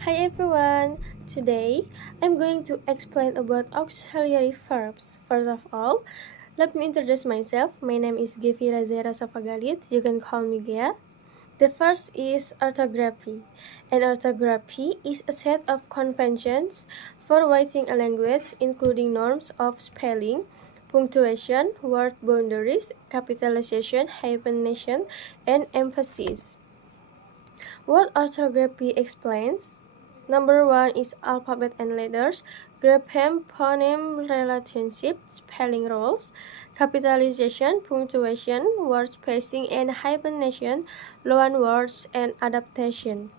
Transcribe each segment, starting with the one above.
Hi everyone! Today, I'm going to explain about auxiliary verbs. First of all, let me introduce myself. My name is Ghefira Zahira. You can call me Gia. The first is orthography. And orthography is a set of conventions for writing a language, including norms of spelling, punctuation, word boundaries, capitalization, hyphenation, and emphasis. What orthography explains? Number one is alphabet and letters, grapheme, phoneme relationship, spelling rules, capitalization, punctuation, word spacing, and hyphenation, loan words, and adaptation.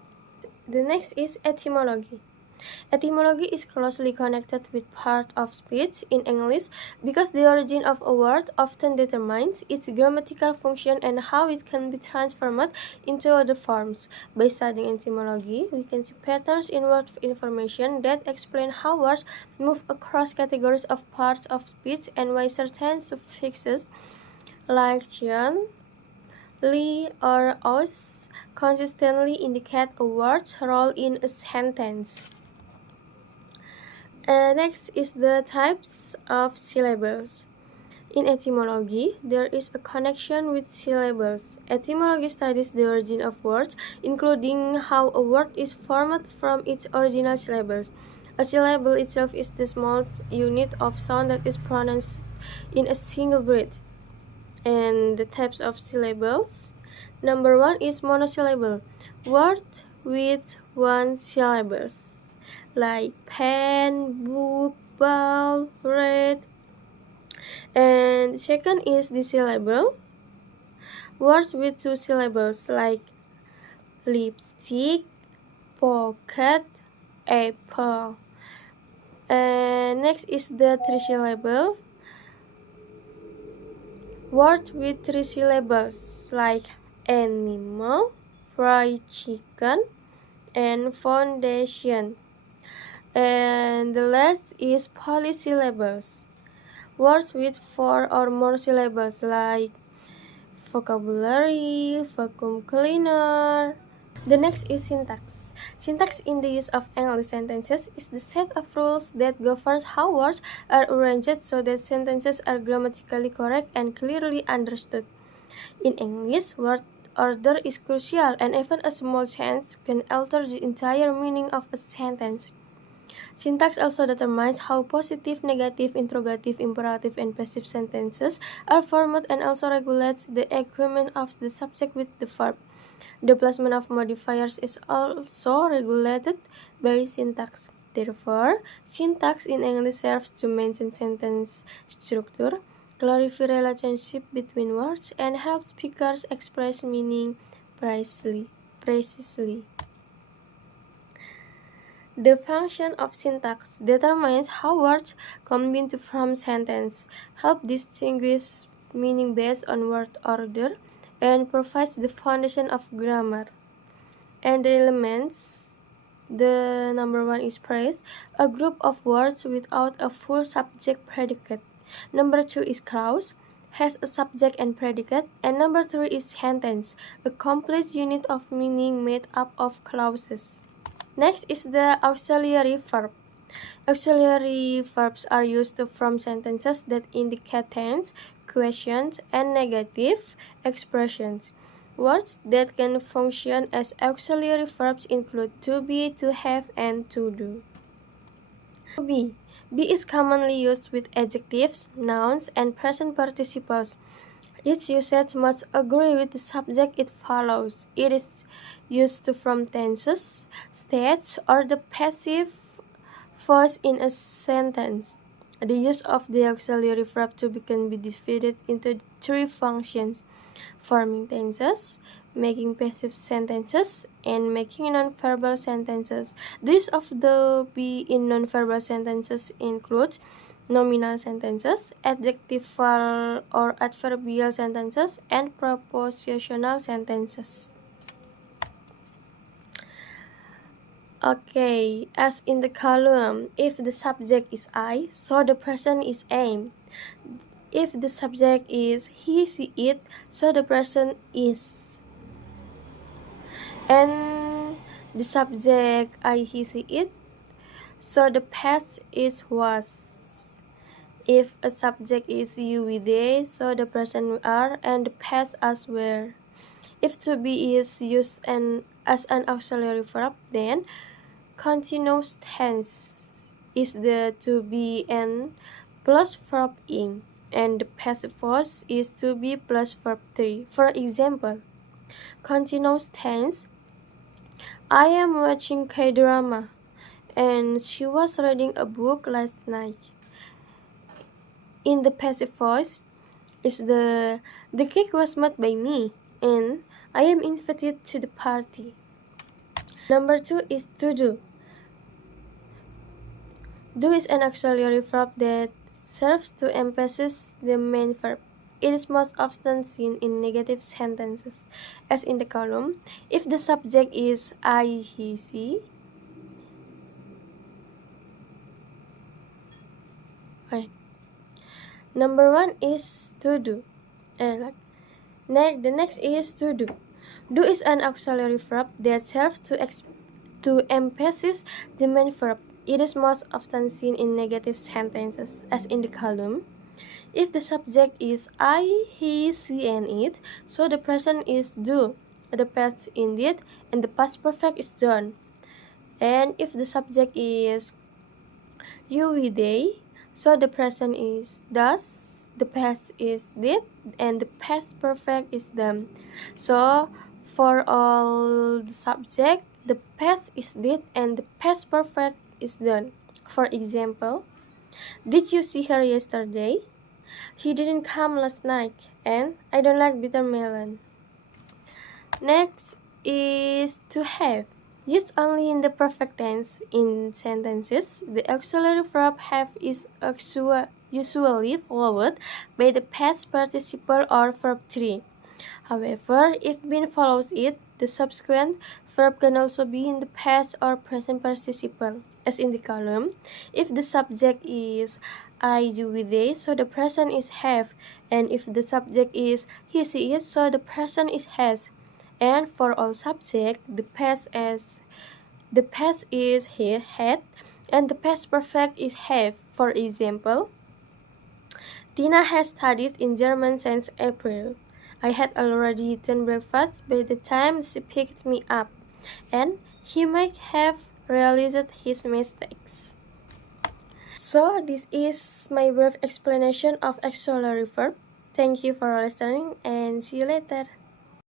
The next is etymology. Etymology is closely connected with part of speech in English because the origin of a word often determines its grammatical function and how it can be transformed into other forms. By studying etymology, we can see patterns in word information that explain how words move across categories of parts of speech and why certain suffixes like tion, li, or os consistently indicate a word's role in a sentence. Next is the types of syllables. In etymology, there is a connection with syllables. Etymology studies the origin of words, including how a word is formed from its original syllables. A syllable itself is the smallest unit of sound that is pronounced in a single breath. And the types of syllables. Number one is monosyllable. Word with one syllable, like pen, book, ball, red. And second is the syllable. Words with two syllables like lipstick, pocket, apple. And next is the three syllable. Words with three syllables like animal, fried chicken, and foundation. And the last is polysyllables. Words with four or more syllables like vocabulary, vacuum cleaner. The next is syntax. Syntax in the use of English sentences is the set of rules that governs how words are arranged so that sentences are grammatically correct and clearly understood. In English, word order is crucial, and even a small change can alter the entire meaning of a sentence. Syntax also determines how positive, negative, interrogative, imperative, and passive sentences are formed and also regulates the agreement of the subject with the verb. The placement of modifiers is also regulated by syntax. Therefore, syntax in English serves to maintain sentence structure, clarify relationship between words, and help speakers express meaning precisely. The function of syntax determines how words combine to form sentences, help distinguish meaning based on word order, and provides the foundation of grammar. And the elements, the number one is phrase, a group of words without a full subject predicate. Number two is clause, has a subject and predicate. And number three is sentence, a complete unit of meaning made up of clauses. Next is the auxiliary verb. Auxiliary verbs are used to form sentences that indicate tense, questions, and negative expressions. Words that can function as auxiliary verbs include to be, to have, and to do. Be. Be is commonly used with adjectives, nouns, and present participles. Each usage must agree with the subject it follows. It is used to form tenses, states, or the passive voice in a sentence. The use of the auxiliary verb to be can be divided into three functions: forming tenses, making passive sentences, and making nonverbal sentences. The use of the be in nonverbal sentences includes nominal sentences, adjectival or adverbial sentences, and prepositional sentences. Okay, as in the column, if the subject is I, so the person is am. If the subject is he, she, it, so the person is. And The subject I, he, she, it, so the past is was. If a subject is you, we, they, so the present we are and the past as were. If to be is used as an auxiliary verb, then continuous tense is the to be and plus verb ing, and the passive voice is to be plus verb 3. For example, continuous tense, I am watching K-drama and she was reading a book last night. In the passive voice is the cake was made by me and I am invited to the party. Number 2 is to do. Do is an auxiliary verb that serves to emphasize the main verb. It is most often seen in negative sentences, as in the column. If the subject is I, he, she, Number 1 is to do. The next is to do. Do is an auxiliary verb that serves to emphasize the main verb. It is most often seen in negative sentences, as in the column. If the subject is I, he, she, and it, so the present is do, the past indeed, and the past perfect is done. And if the subject is you, we, they, so the present is does, the past is did, and the past perfect is done. So for all the subject, the past is did and the past perfect is done. For example, did you see her yesterday? He didn't come last night, and I don't like bitter melon. Next is to have. Used only in the perfect tense in sentences, the auxiliary verb have is usually followed by the past participle or verb 3. However, if been follows it, the subsequent verb can also be in the past or present participle, as in the column. If the subject is I, you, we, they, so the present is have, and if the subject is he, she, it, so the present is has. And for all subject, the past is he, had, and the past perfect is have. For example, Tina has studied in German since April. I had already eaten breakfast by the time she picked me up, and he might have realized his mistakes. So this is my brief explanation of auxiliary verb. Thank you for listening and see you later.